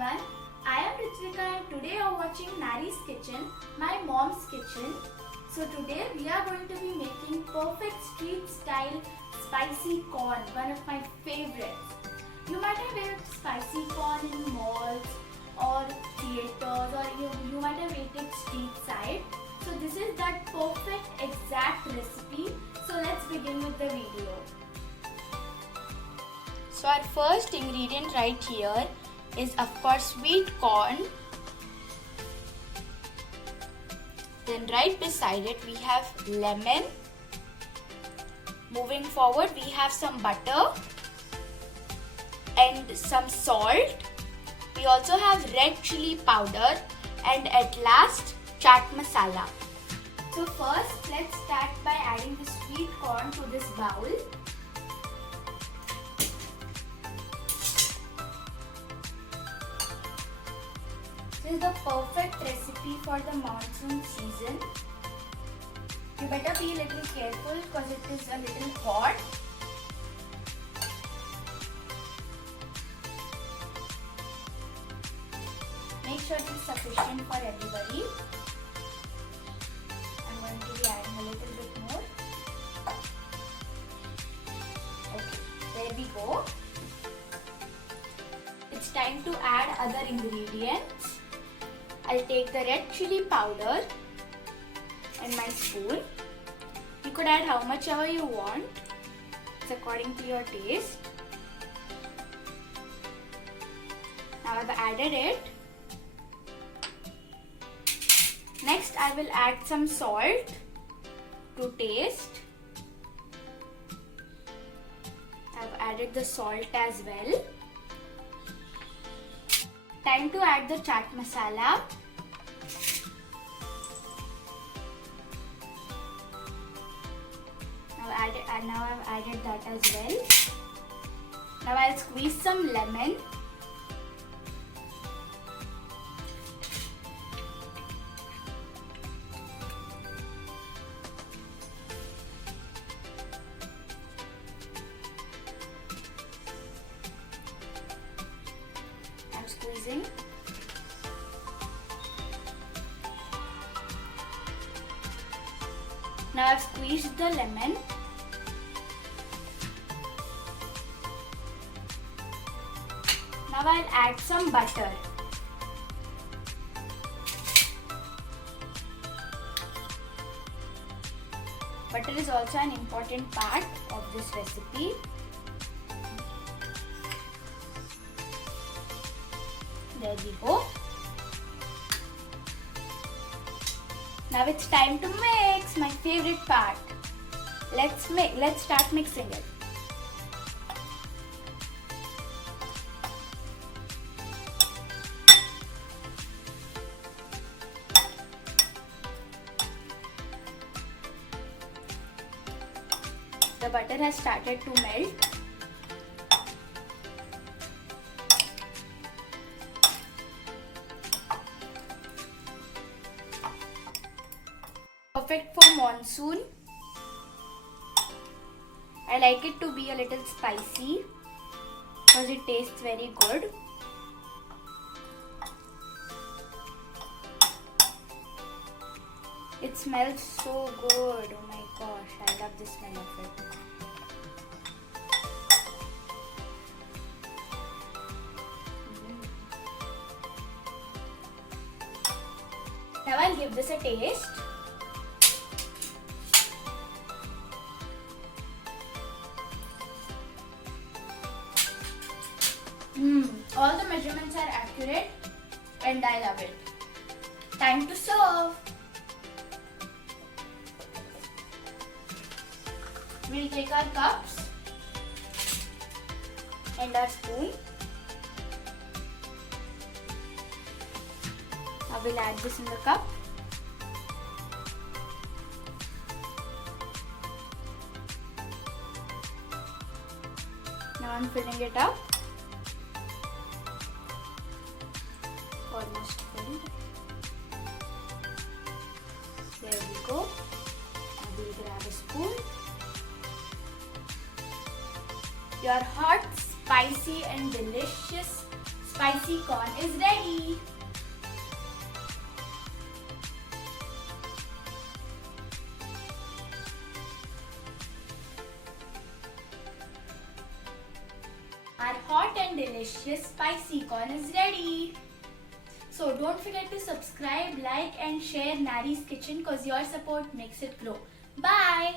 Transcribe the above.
everyone, I am Ritvika and today you are watching Nari's kitchen, my mom's kitchen. So today we are going to be making perfect street style spicy corn, one of my favorites. You might have ate spicy corn in malls or theaters, or you might have ate it street side. So this is that perfect exact recipe. So let's begin with the video. So our first ingredient right here is of course sweet corn. Then right beside it we have lemon. Moving forward we have some butter and some salt. We also have red chili powder and at last chaat masala. So first let's start by adding the sweet corn to this bowl. This is the perfect recipe for the monsoon season. You better be a little careful because it is a little hot. Make sure it is sufficient for everybody. I'm going to be adding a little bit more. Okay, there we go. It's time to add other ingredients. I'll take the red chili powder and my spoon. You could add how much ever you want. It's according to your taste. Now I've added it. Next I will add some salt to taste. I've added the salt as well. Time to add the chaat masala. Now I've added that as well. Now I'll squeeze some lemon. I'm squeezing. Now I've squeezed the lemon. Now I'll add some butter. Butter is also an important part of this recipe. There we go. Now it's time to mix, my favorite part. Let's start mixing it. The butter has started to melt. Perfect for monsoon. I like it to be a little spicy because it tastes very good. It smells so good. Oh my gosh, I love the smell of it. Now I'll give this a taste. All the measurements are accurate and I love it. Time to serve. We'll take our cups and our spoon. Now we'll add this in the cup. Now I'm filling it up. Almost filled. There we go. Now we'll grab a spoon. Your hot, spicy and delicious spicy corn is ready. Our hot and delicious spicy corn is ready. So don't forget to subscribe, like and share Nari's Kitchen because your support makes it grow. Bye!